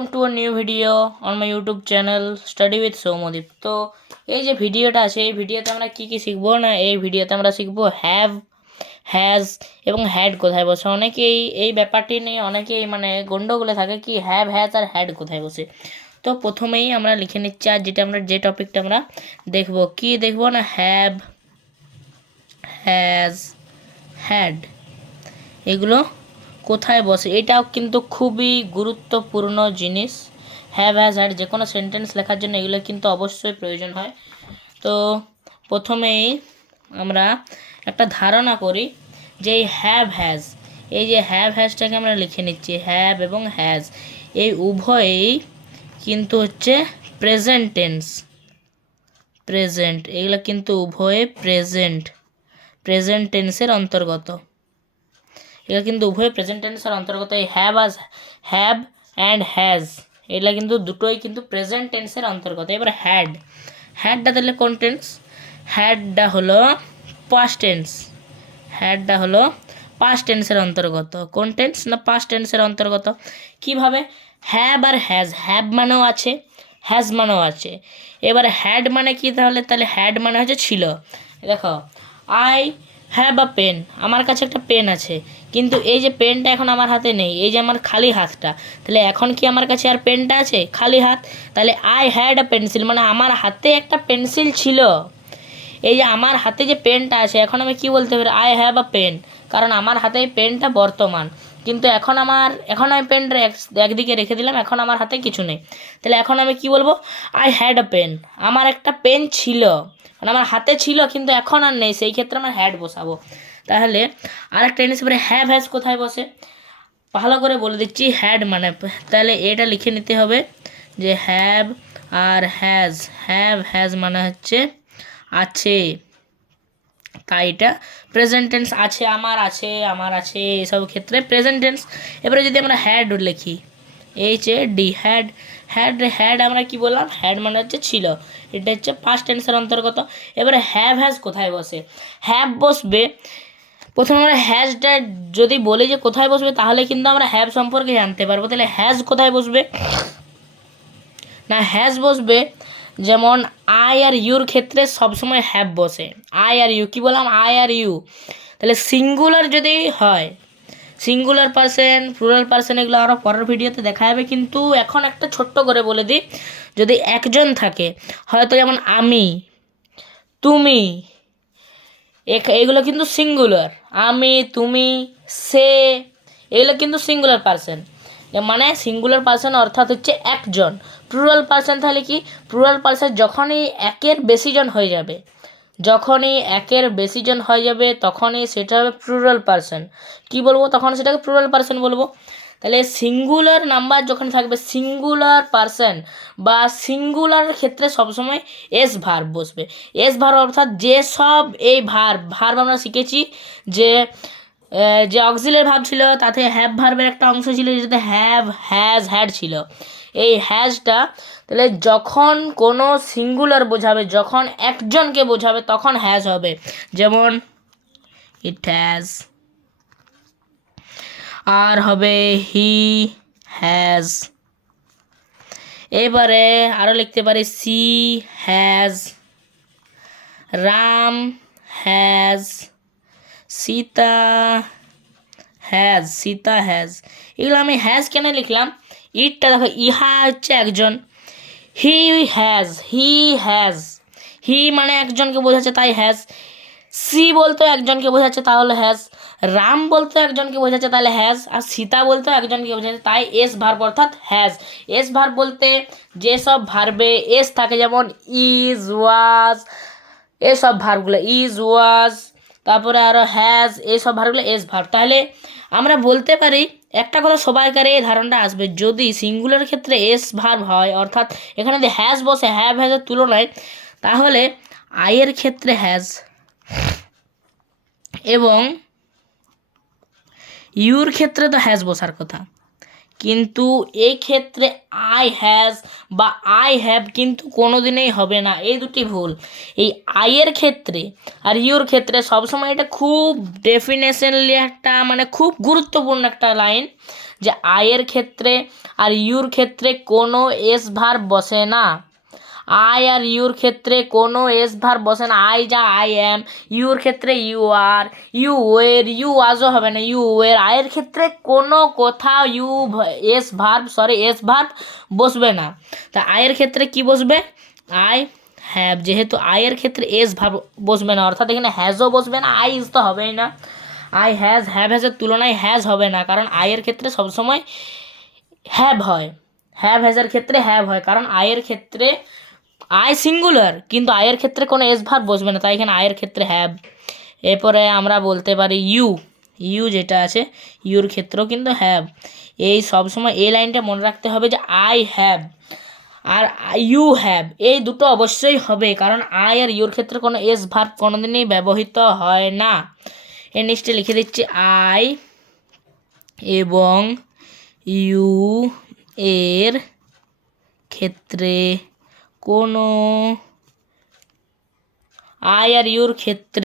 Welcome to a new video on my YouTube channel Study with Soumodip। তো এই যে ভিডিওটা আছে এই ভিডিওতে আমরা কি শিখবো না এই ভিডিওতে আমরা শিখবো হ্যাভ, হ্যাজ এবং হ্যাড কোথায় বসে। অনেকেই এই ব্যাপারটি নিয়ে অনেকেই গন্ডগোলে থাকে কি হ্যাভ, হ্যাজ আর হ্যাড কোথায় বসে। তো প্রথমেই আমরা লিখে নিচ্ছি আর যে টপিকটা আমরা দেখবো না হ্যাভ, হ্যাজ, হ্যাড এগুলো কোথায় বসে। এটাও কিন্তু খুবই গুরুত্বপূর্ণ জিনিস। হ্যাভ, হ্যাজ, হ্যাড যে কোনো সেন্টেন্স লেখার জন্য এগুলো কিন্তু অবশ্যই প্রয়োজন হয়। তো প্রথমেই আমরা একটা ধারণা করি যে এই হ্যাভ, হ্যাজ, এই যে হ্যাভ, হ্যাজটাকে আমরা লিখে নিচ্ছি। হ্যাভ এবং হ্যাজ এই উভয়েই কিন্তু হচ্ছে প্রেজেন্ট টেন্স। প্রেজেন্ট এগুলো কিন্তু উভয়ে প্রেজেন্ট টেন্সের অন্তর্গত। এগুলো কিন্তু উভয় প্রেজেন্ট টেন্সের অন্তর্গত। এই হ্যাভ অ্যান্ড হ্যাজ এগুলো কিন্তু দুটোই কিন্তু প্রেজেন্ট টেন্সের অন্তর্গত। এবার হ্যাডটা তাহলে কোন টেন্স? হ্যাডটা হলো পাস্ট টেন্স। হ্যাডটা হলো পাস্ট টেন্সের অন্তর্গত। কোন টেন্স? না পাস্ট টেন্সের অন্তর্গত। কিভাবে? হ্যাভ আর হ্যাজ, হ্যাভ মানেও আছে, হ্যাজ মানেও আছে। এবার হ্যাড মানে কি? তাহলে হ্যাড মানে হচ্ছে ছিল। দেখো, আই হ্যাভ আ পেন, আমার কাছে একটা পেন আছে, কিন্তু এই যে পেনটা এখন আমার হাতে নেই, এই যে আমার খালি হাতটা, তাহলে এখন কি আমার কাছে আর পেনটা আছে? খালি হাত। তাহলে আই হ্যাড আ পেন্সিল মানে আমার হাতে একটা পেন্সিল ছিল। এই যে আমার হাতে যে পেনটা আছে, এখন আমি কি বলতে পারি? আই হ্যাভ আ পেন, কারণ আমার হাতে এই পেনটা বর্তমান। কিন্তু এখন আমি পেনটা একদিকে রেখে দিলাম, এখন আমার হাতে কিছু নেই। তাহলে এখন আমি কি বলবো? আই হ্যাড আ পেন, আমার একটা পেন ছিল, মানে আমার হাতে ছিল কিন্তু এখন আর নেই, সেই ক্ষেত্রে আমার হ্যাড বসাবো। তাহলে আরেকটা জিনিস এবারে হ্যাভ, হ্যাজ কোথায় বসে ভালো করে বলে দিচ্ছি। হ্যাড মানে, তাহলে এটা লিখে নিতে হবে যে হ্যাভ আর হ্যাজ মানে হচ্ছে আছে, তাই এটা প্রেজেন্ট টেন্স। আছে, আমার আছে এসব ক্ষেত্রে প্রেজেন্ট টেন্স। এবারে যদি আমরা হ্যাড লিখি, HAD, হ্যাড আমরা কি বললাম? হ্যাড মানে হচ্ছে ছিল, এটা হচ্ছে পাস্ট টেন্সের অন্তর্গত। এবারে হ্যাভ, হ্যাজ কোথায় বসে? হ্যাভ বসবে প্রথমে। আমরা হ্যাজটা যদি বলি যে কোথায় বসবে, তাহলে কিন্তু আমরা হ্যাভ সম্পর্কে জানতে পারবো। তাহলে হ্যাজ কোথায় বসবে? না হ্যাজ বসবে যেমন আই আর ইউর ক্ষেত্রে সবসময় হ্যাভ বসে। আই আর ইউ, কী বললাম? আই আর ইউ। তাহলে সিঙ্গুলার যদি হয়, সিঙ্গুলার পার্সন, প্লুরাল পার্সন এগুলো আরও পরের ভিডিওতে দেখা যাবে, কিন্তু এখন একটা ছোট্ট করে বলে দিই। যদি একজন থাকে, হয়তো যেমন আমি, তুমি, এগুলো কিন্তু সিঙ্গুলার। আমি, তুমি, সে, এগুলো কিন্তু সিঙ্গুলার পার্সন, মানে সিঙ্গুলার পার্সন অর্থাৎ হচ্ছে একজন। প্লুরাল পার্সন তাহলে কি? প্লুরাল পার্সন যখনই একের বেশি জন হয়ে যাবে, তখনই সেটা হবে প্লুরাল পার্সন। কি বলবো তখন? সেটাকে প্লুরাল পার্সন বলবো। তাহলে সিঙ্গুলার নাম্বার যখন থাকবে, সিঙ্গুলার পার্সন বা সিঙ্গুলার ক্ষেত্রে সবসময় এস ভার্ব বসবে। এস ভার্ব অর্থাৎ যেসব এই ভার্ব আমরা শিখেছি যে অক্সিলারি ভার্ব ছিল, তাতে হ্যাভ ভার্বের একটা অংশ ছিল যেটাতে হ্যাভ, হ্যাজ, হ্যাড ছিল। এই হ্যাজটা তাহলে যখন কোনো সিঙ্গুলার বোঝাবে, যখন একজনকে বোঝাবে, তখন হ্যাজ হবে। যেমন ইট হ্যাজ, আর হবে হি হ্যাজ। এবারে আরও লিখতে পারি she has, Ram has, Sita has. এগুলো আমি হ্যাজ কেন লিখলাম? ইটটা দেখো, ইহা হচ্ছে একজন। হি হ্যাজ, হি মানে একজনকে বোঝাচ্ছে, তাই হ্যাজ। সি বলতো একজনকে বোঝাচ্ছে, তাহলে হ্যাজ। রাম বলতো একজনকে বোঝাচ্ছে, তাহলে হ্যাজ। আর সীতা বলতো একজনকে বোঝাচ্ছে, তাই এস ভার্ব অর্থাৎ হ্যাজ। এস ভার্ব বলতে যেসব ভার্বে এস থাকে, যেমন ইজ, ওয়াজ, এসব ভার্বগুলো, ইজ, ওয়াজ, তারপরে আরও হ্যাজ, এইসব ভার্বগুলো এস ভার্ব। তাহলে আমরা বলতে পারি একটা কথা, সবাইকার এই ধারণাটা আসবে, যদি সিঙ্গুলার ক্ষেত্রে এস ভার্ব হয়, অর্থাৎ এখানে যদি হ্যাজ বসে হ্যাভ, হ্যাজের তুলনায়, তাহলে আয়ের ক্ষেত্রে হ্যাজ এবং ইউর ক্ষেত্রে তো হ্যাজ বসার কথা, কিন্তু এই ক্ষেত্রে আই হ্যাজ বা আই হ্যাভ কিন্তু কোনো দিনেই হবে না। এই দুটি ভুল। এই আইয়ের ক্ষেত্রে আর ইউর ক্ষেত্রে সবসময় এটা খুব ডেফিনেশনলি একটা খুব গুরুত্বপূর্ণ একটা লাইন, যে আয়ের ক্ষেত্রে আর ইউর ক্ষেত্রে কোনো এস ভার্ব বসে না। আই আর ইউর ক্ষেত্রে কোনো এস ভার্ব বসে না। আই যা আই অ্যাম, ইউর ক্ষেত্রে ইউ আর, ইউ ওয়ের, ইউ ওয়াজও হবে না, ইউ ওয়ের। আয়ের ক্ষেত্রে কোনো কোথাও এস ভার্ব বসবে না। তা আয়ের ক্ষেত্রে কি বসবে? I have. যেহেতু আয়ের ক্ষেত্রে এস ভার্ব বসবে না, অর্থাৎ এখানে হ্যাজও বসবে না, আই ইজ তো হবেই না। আই হ্যাভের তুলনায় হ্যাজ হবে না, কারণ আয়ের ক্ষেত্রে সবসময় হ্যাভ হয়। হ্যাজের ক্ষেত্রে হ্যাভ হয়, কারণ আয়ের ক্ষেত্রে আই সিঙ্গুলার, কিন্তু আয়ের ক্ষেত্রে কোনো এস ভার্ব বসবে না, তাই এখানে আয়ের ক্ষেত্রে হ্যাভ। এরপরে আমরা বলতে পারি ইউ যেটা আছে, ইউর ক্ষেত্রেও কিন্তু হ্যাভ। এই সবসময় এই লাইনটা মনে রাখতে হবে যে আই হ্যাভ আর ইউ হ্যাভ এই দুটো অবশ্যই হবে, কারণ আই আর ইউর ক্ষেত্রে কোনো এস ভার্ব কোনোদিনই ব্যবহৃত হয় না। এর নিচে লিখে দিচ্ছি আই এবং ইউ এর ক্ষেত্রে কোনো আই আর ইউর ক্ষেত্রে